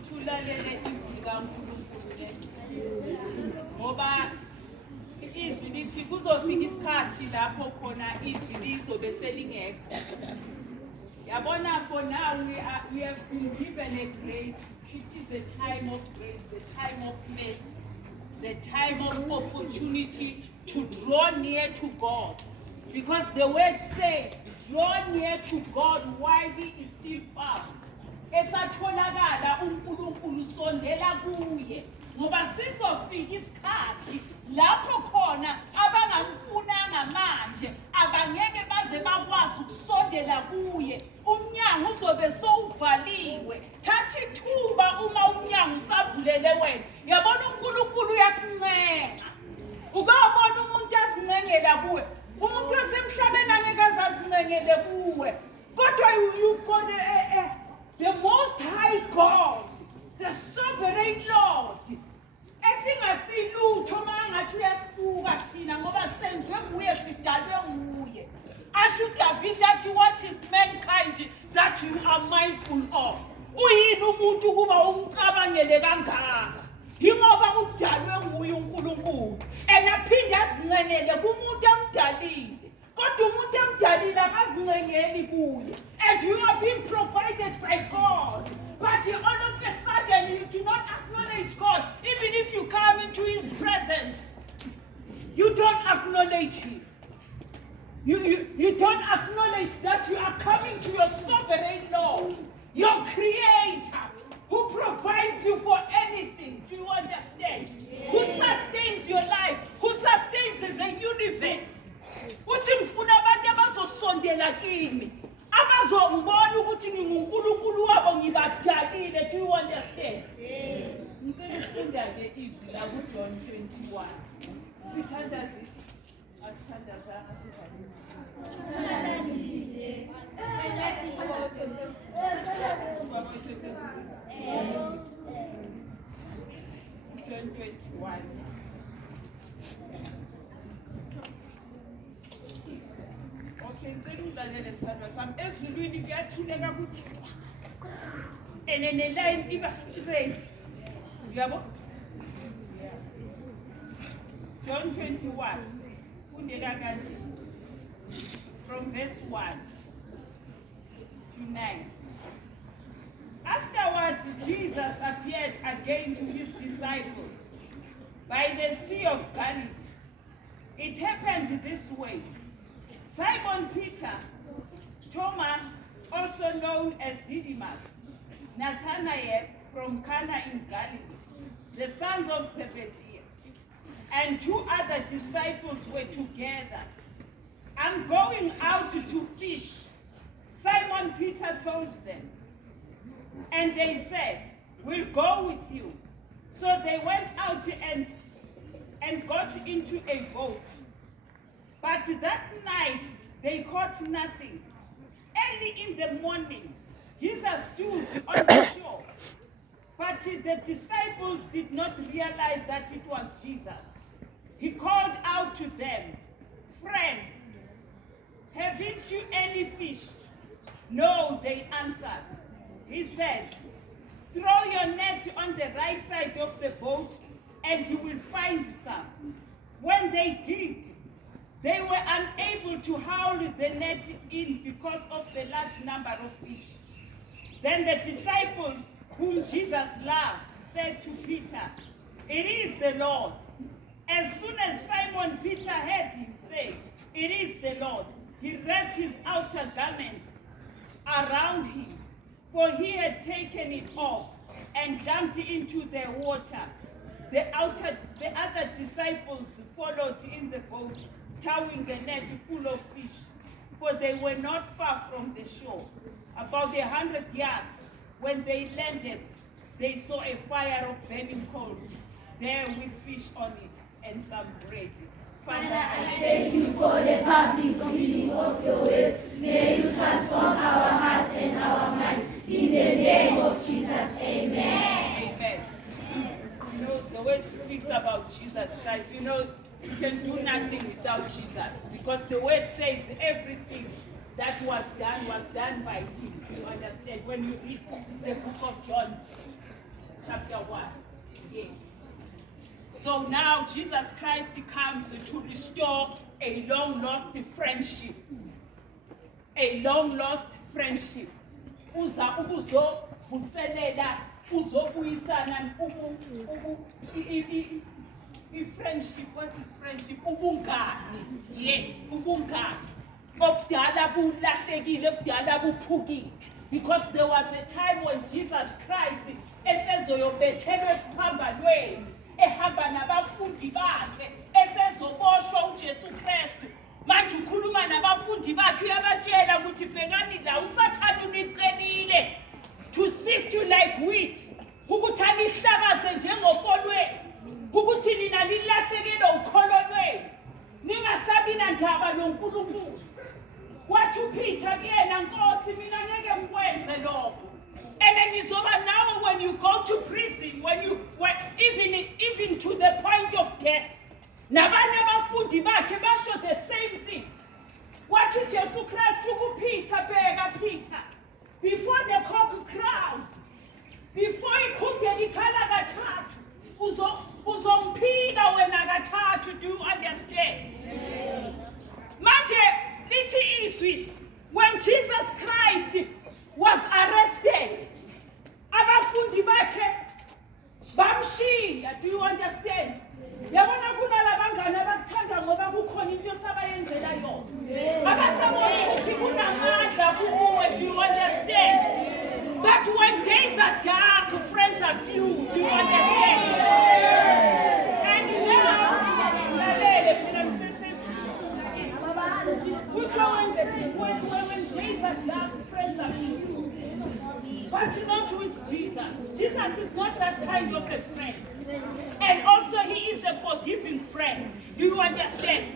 ukuthi ulalele izwi likaNkulunkulu le. Ngoba izwi lithi kuzofika isikhathi lapho khona izwi lizobe selingekho. Yabona, for now we have been given a grace. It is the time of grace, the time of mercy, the time of opportunity to draw near to God. Because the word says, draw near to God while he is still found. Esatholakala uNkulunkulu sondela kuye. Ngoba sizofika isikhathi lapho khona abangamfunanga manje abangeke baze bakwazi ukusondela kuye. Umnyango uzobe sowuvaliwe. Thatha ithuba uma umnyango usavulele wena. Yabona uNkulunkulu uyakuncenga. Ukubona umuntu azincengela kuwe. Umuntu osemhlabeni angeke azincengele kuwe. Kodwa you've got the most high God, the sovereign Lord. Esingasilutho mangathi uyasibuka thina ngoba senziwe nguye sidalwe nguye. Asho uDavid athi, what is mankind that you are mindful of? Uyini umuntu kuba umcabangele kangaka? Yingoba udalwe nguye uNkulunkulu. Aphinde azincengele kumuntu amdalile. Kodwa umuntu amdalile akazincengeli kuye. And you are being provided by God. But all of a sudden you do not acknowledge God. Even if you come into his presence, you don't acknowledge him. You don't acknowledge that you are coming to your sovereign Lord, your creator, who provides you for anything. Do you understand? Who sustains your life, who sustains the universe. Uthi ngifuna abantu abazosondela kimi, abazombona ukuthi nginguNkulunkulu wabo ngibadalile. Do you understand? Ngicela ufunda ke izwi la kuJohn 21. Sithandaze. Asithandazanga sithandazile. John 21. Okay, ngicela ulalele sithandwa sami. Ezulwini kuyathuleka kuthi line iba straight. Yabo? John 21. Fundela kanje. From verse 1 to 9. Afterwards, Jesus appeared again to his disciples by the Sea of Galilee. It happened this way. Simon Peter, Thomas, also known as Didymus, Nathanael from Cana in Galilee, the sons of Zebedee, and two other disciples were together. I'm going out to fish, Simon Peter told them. And they said, we'll go with you. So they went out and got into a boat. But that night they caught nothing. Early in the morning, Jesus stood on the shore. But the disciples did not realize that it was Jesus. He called out to them, friends, haven't you any fish? No, they answered. He said, throw your net on the right side of the boat and you will find some. When they did, they were unable to haul the net in because of the large number of fish. Then the disciple whom Jesus loved said to Peter, it is the Lord. As soon as Simon Peter heard him say, it is the Lord, he wrapped his outer garment around him, for he had taken it off, and jumped into the water. The other disciples followed in the boat, towing the net full of fish, for they were not far from the shore. About 100 yards, when they landed, they saw a fire of burning coals there with fish on it and some bread. Father, I thank you for the public reading of your word. May you transform our hearts and our minds. In the name of Jesus, amen. Amen. You know, the word speaks about Jesus Christ. You know, you can do nothing without Jesus, because the word says everything that was done by him. You understand? When you read the book of John, chapter 1. Yes. So now Jesus Christ comes to restore a long-lost friendship. A long-lost friendship. Uza ukuzovuselela, uzobuyisana friendship. What is friendship? Ubungani. Yes, ubungani. Obudala bulahlekile, obudala buphukile. Because there was a time when Jesus Christ esezoyobethelwa esiphambanweni, ehamba nabafundi bakhe, esezoboshwa uJesu Kristu. Manje ukhuluma nabafundi bakhe uyabatshela ukuthi bhekani la uSathane unicelile to sift you like wheat, ukuthi alihlakaze njengokolweni, ukuthi lina lilahlekile ukholo lwenu, ningasabi nandaba noNkulunkulu. Wathi uPeter kuyena, Nkosi mina ngeke ngikwenze lokho. And then ngizoba nawe when you go to prison, even to the point of death. Nabanye abafundi bakhe basho the same thing. Wathi uJesu Kristu kuPeter, bheka Peter, before the cock crows, before ikhundela ikhala kathathu, uzongiphika wena kathathu. Do you understand? Manje lithi izwi, when Jesus Christ was arrested, abafundi bakhe bamshiya. Do you understand? Yabona kunalabangani abakuthanda ngoba kukhona into sabayenzela yona. Abasabona ukuthi kunamandla kuwe. Do you understand? But when days are dark, friends are few. Do you understand? And now, when days are dark, friends are few. But not with Jesus. Jesus is not that kind of a friend. And also he is a forgiving friend. Do you understand?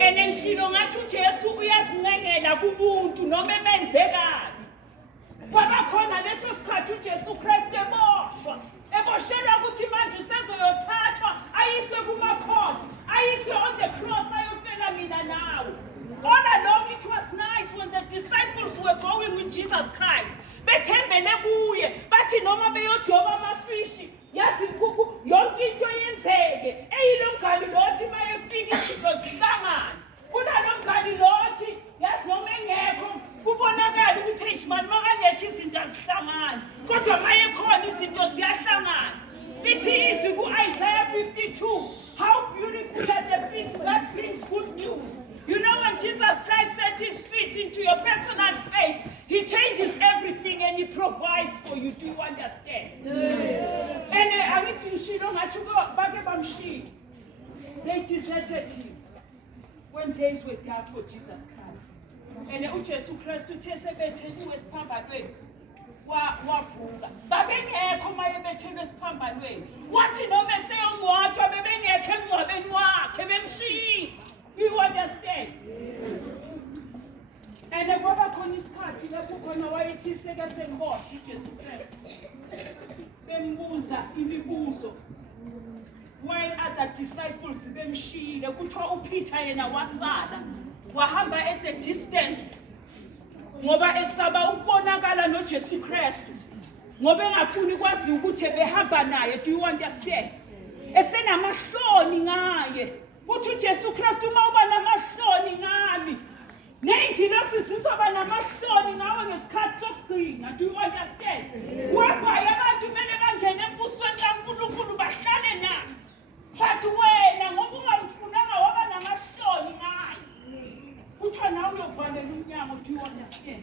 And then shilo ngathi uJesu uyazincengela kubuntu noma emenzekani. Kwaba khona leso sikhathi uJesu Kristu eboshelwa ukuthi manje usezoyothathwa ayiswe kuma-court, ayiswe on the cross ayofela mina nawe. All along it was nice when the disciples were going with Jesus Christ. Bethembele kuye, bathi noma beyodoba amafishi, yazi yonke into yenzeke. Eyilo mngani lothi mayefika izinto zilangana. Kunalo mngani lothi, yazi noma engekho, kubonakala ukuthi ishimani makangekho izinto azihlangani. Kodwa mayekhona izinto ziyahlangana. Lithi izwi ku-Isaiah 52, how beautiful are the feet that brings good news. You know, when Jesus Christ set his feet into your personal space, he changes everything and he provides for you. Do you understand? Yes. And I need to share on Bamshi. They deserted him when days were dark for Jesus Christ. And uJesu Kristu tesebetheliwe esiphambanweni wavuka. Babengekho mayebethelwe esiphambanweni. Wathi noma eseyongcwatshwa bebengekho emngcwabeni wakhe bemshiya. You understand? Yes. And kwaba khona isikhathi lapho khona wayethi seke sengibotha uJesu Kristu. Bembuza imibuzo. While other disciples bemshiyile, kuthiwa uPeter yena wasala. Wahamba at a distance ngoba esaba ukubonakala noJesu Kristu. Ngoba engafuni kwazi ukuthi behamba naye. Do you understand? Esenamahloni ngaye. Uthi uJesu Kristu uma uba namahloni ngami, ney'ngilosi zizoba namahloni ngawe ngesikhathi sokugcina. Do you understand? Wabhayi abantu kumele bangene embusweni kaNkulunkulu bahlale naye. But wena ngoba ungamfunanga waba namahloni ngaye, kuthiwa nawe uyovalela umnyango. Do you understand?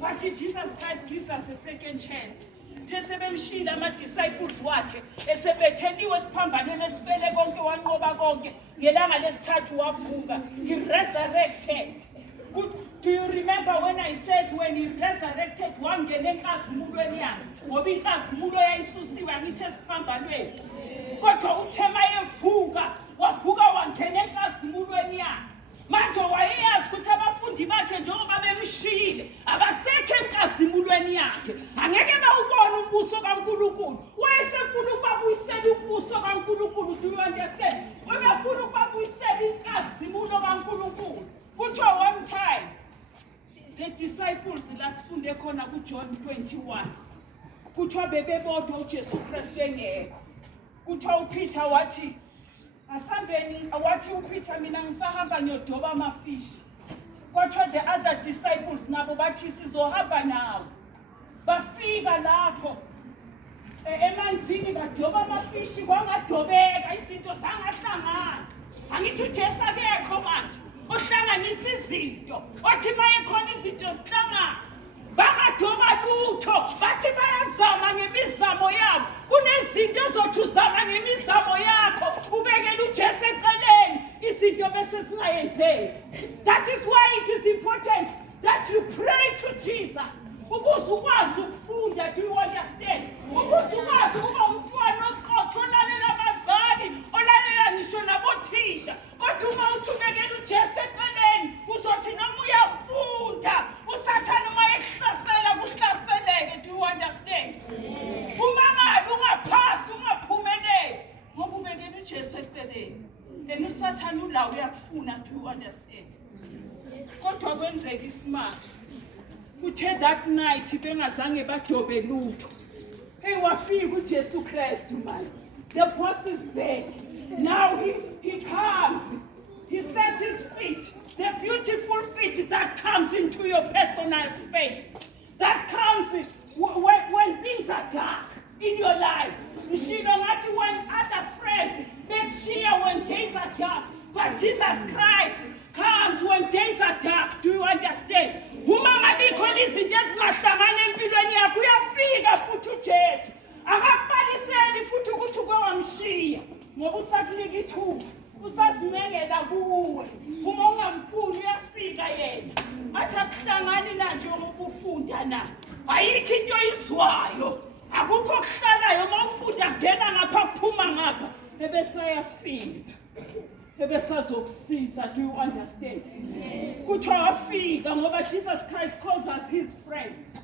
But Jesus Christ gives us a second chance. Sebemshila ama-disciples wakhe esebetheliwe esiphambanweni esifele konke wanqoba konke, ngelanga lesithathu wavuka. He resurrected. Do you remember when I said when he resurrected wangena enkazimulweni yakhe, ngoba inkazimulo yayisusiwe angithi esiphambanweni. Kodwa uthe mayevuka wavuka wangena enkazimulweni yakhe. Manje wayeyazi ukuthi abafundi bakhe njengoba bemshiyile abasekho enkazimulweni yakhe, angeke bawubone umbuso kaNkulunkulu. Wayesefuna ukubabuyisela umbuso kaNkulunkulu. Do you understand? Wayefuna ukubabuyisela inkazimulo kaNkulunkulu. Kuthiwa one time the disciples lasifunde khona kuJohn 21, kuthiwa bebebodwa uJesu Kristu engekho. Kuthiwa uPeter wathi asambeni, wathi uPeter mina ngisahamba ngiyodoba amafishi. Kuthiwa the other disciples nabo bathi sizohamba nawe. Bafika lapho emanzini badoba amafishi kwangadobeka izinto zangahlangana. Angithi uJesu akekho manje ohlanganisa izinto othi mayekhona izinto zihlangana bangadoba lutho bathi bayazama ngemizamo yabo. Kunezinto ezothi uzama ngemizamo yakho ubekele uJesu eceleni izinto bese singayenzeki. That is why it is important that you pray to Jesus. Ukuze ukwazi ukufunda, do you understand? Ukuze ukwazi ukuba umntwana oqotho olalela abazali, olalela ngisho nabothisha. Kodwa uma uthi ubekele uJesu eceleni uzothi noma uyafunda usathane uma ekuhlasela kuhlaseleke. Do you understand? Uma ngabe ungaphasi ungaphumeleli ngoba ubekele uJesu eceleni then usathane ula uyakufuna. Do you understand? Kodwa kwenzeka isimanga kuthe that night bengazange badobe lutho. Hey, wafika uJesu Kristu man. The boss is back. Now he comes. He set his feet. The beautiful feet that comes into your personal space. That comes when things are dark in your life. You know not when other friends make cheer when days are dark. But Jesus Christ comes when days are dark. Do you understand? Uma ngabikho izinto ezingahlangana empilweni yakho uyafika futhi uJesu. Akakubaliseli futhi ukuthi kwamshiya ngoba usakunika ithuba. Usazincengela kuwe. Uma ungamfuni uyafika yena. Athi akuhlangani nanje ngokufunda na. Ayikho into izwayo. Akukho okuhlalayo uma ufunda kungena ngapha kuphuma ngapha. Ebese uyafika. Ebesazokusiza. Do you understand? Kuthiwa wafika ngoba Jesus Christ calls us his friends.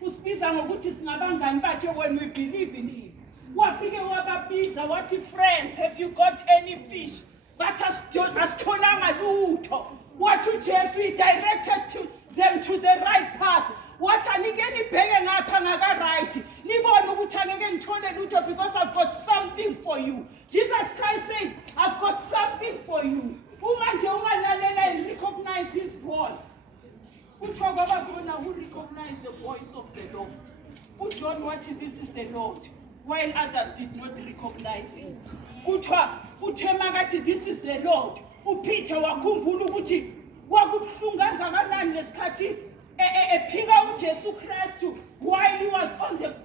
Usibiza ngokuthi singabangani bakhe when we believe in him. Wafike wababiza wathi, friends, have you got any fish? Bathi asitholanga lutho. Wathi uJesu he directed them to the right path. Wathi anike nibheke ngapha ngaka right. Nibone ukuthi angeke ngithole lutho because I've got something for you. Jesus Christ says, I've got something for you. Uma nje ungalalela and recognize his voice. Kuthiwa kwabakhona who recognize the voice of the Lord. uJohn wathi this is the Lord, while others did not recognize him. Kuthiwa uThema kathi this is the Lord. uPeter wakhumbula ukuthi kwakubuhlungu kangakanani lesikhathi ephika uJesu Kristu while he was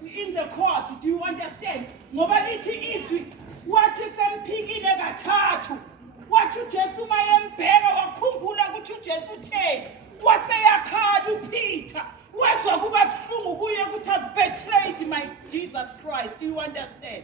in the court. Do you understand? Ngoba lithi izwi wathi semphikile kathathu. Wathi uJesu mayembheka wakhumbula ukuthi uJesu utheni. Waseyakhala uPeter. Wezwa kuba buhlungu kuye ukuthi I've betrayed my Jesus Christ. Do you understand?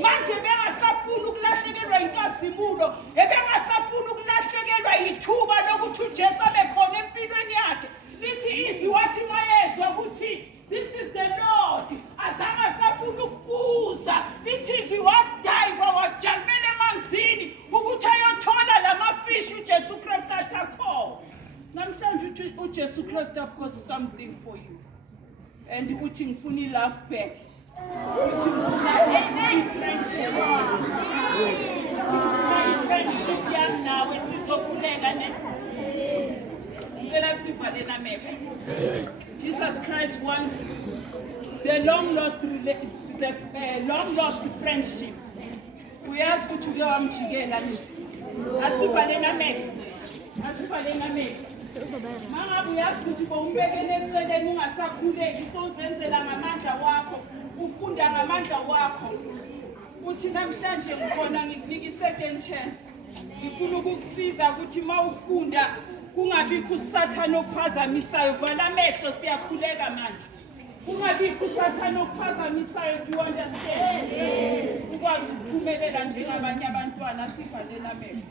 Manje bengasafuna ukulahlekelwa inkazimulo, ebengasafuna ukulahlekelwa ithuba lokuthi uJesu abekhona empilweni yakhe. Lithi izwi wathi mayezwa ukuthi this is the Lord, azange asafuna ukubuza. Lithi izwi wadive wajampela emanzini ukuthi ayothola lamafishi uJesu Kristu athakho. Namhlanje uJesu Kristu have got something for you. And uthi ngifuna ilove back. Uthi ngifuna friendship yami nawe sizokhuleka ne. Ngicela sivale namehlo. Jesus Christ wants the long lost friendship. Uyazi ukuthi uke wamjikela nithi. Asivale namehlo. Asivale namehlo. Mangabe uyazi ukuthi bombekele eceleni ungasakhuleki sozenzela ngamandla wakho, ufunda ngamandla wakho. Uthi namhlanje ngikhona ngikunika i-second chance. Ngifuna ukukusiza ukuthi mawufunda kungabikho usathane okuphazamisayo. Vala amehlo siyakhuleka manje. Kungabikho usathane okuphazamisayo. Do you understand? Ukwazi ukuphumelela njengabanye abantwana. Sivalela amehlo.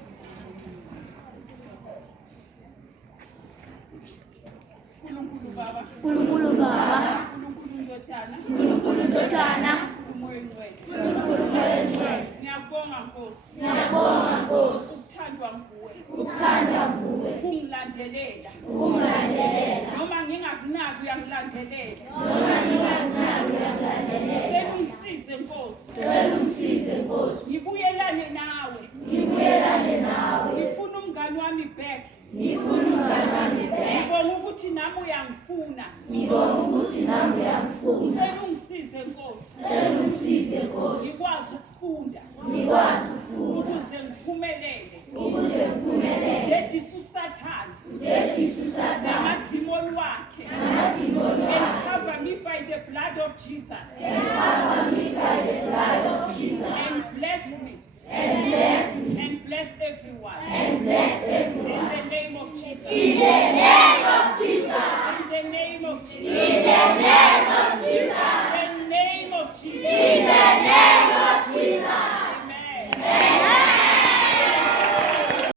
uNkulunkulu Baba, uNkulunkulu Baba, uNkulunkulu Ndodana, uNkulunkulu Ngcwele, uNkulunkulu Moya Ngcwele. Ngiyabonga Nkosi. Ngiyabonga Nkosi. Ukuthandwa nguwe. Ukuthandwa nguwe. Ukungilandelela. Ukungilandelela. Noma ngingakunaki uyangilandelela. Noma ngingakunaki uyangilandelela. ukufunda. Cela ungisize Nkosi. Cela ungisize Nkosi. Ngikwazi ukufunda. Ngikwazi ukufunda. Ukuze ngiphumelele. Ukuze ngiphumelele. Ngedisa uSathane. Ngedisa uSathane. Namadimoni wakhe. Namadimoni wakhe. And cover me by the blood of Jesus. And cover me by the blood of Jesus.